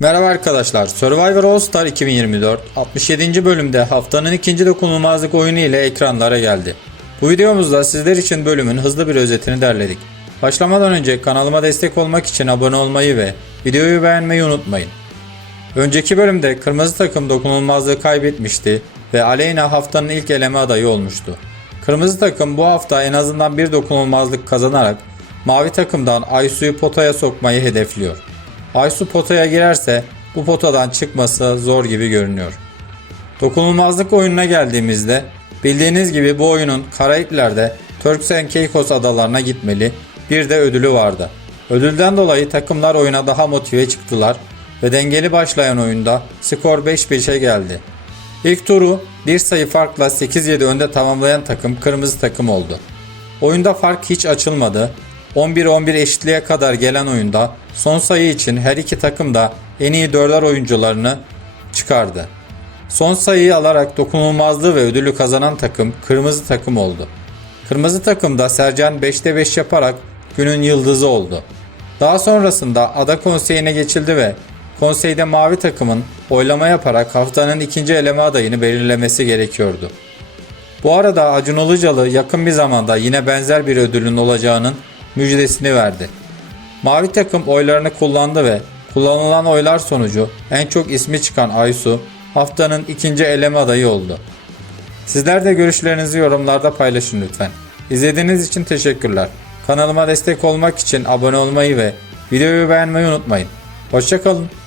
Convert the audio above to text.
Merhaba arkadaşlar. Survivor All Star 2024 67. bölümde haftanın ikinci dokunulmazlık oyunu ile ekranlara geldi. Bu videomuzda sizler için bölümün hızlı bir özetini derledik. Başlamadan önce kanalıma destek olmak için abone olmayı ve videoyu beğenmeyi unutmayın. Önceki bölümde kırmızı takım dokunulmazlığı kaybetmişti ve Aleyna haftanın ilk eleme adayı olmuştu. Kırmızı takım bu hafta en azından bir dokunulmazlık kazanarak mavi takımdan Aysu'yu potaya sokmayı hedefliyor. Aysu potaya girerse bu potadan çıkması zor gibi görünüyor. Dokunulmazlık oyununa geldiğimizde bildiğiniz gibi bu oyunun Karayipler'de Turks and Caicos adalarına gitmeli bir de ödülü vardı. Ödülden dolayı takımlar oyuna daha motive çıktılar ve dengeli başlayan oyunda skor 5-5'e geldi. İlk turu bir sayı farkla 8-7 önde tamamlayan takım kırmızı takım oldu. Oyunda fark hiç açılmadı. 11-11 eşitliğe kadar gelen oyunda son sayı için her iki takım da en iyi dörder oyuncularını çıkardı. Son sayıyı alarak dokunulmazlığı ve ödülü kazanan takım kırmızı takım oldu. Kırmızı takımda Sercan 5'te 5 yaparak günün yıldızı oldu. Daha sonrasında ada konseyine geçildi ve konseyde mavi takımın oylama yaparak haftanın ikinci eleme adayını belirlemesi gerekiyordu. Bu arada Acun Ilıcalı yakın bir zamanda yine benzer bir ödülün olacağının müjdesini verdi. Mavi takım oylarını kullandı ve kullanılan oylar sonucu en çok ismi çıkan Aysu haftanın ikinci eleme adayı oldu. Sizler de görüşlerinizi yorumlarda paylaşın lütfen. İzlediğiniz için teşekkürler. Kanalıma destek olmak için abone olmayı ve videoyu beğenmeyi unutmayın. Hoşçakalın.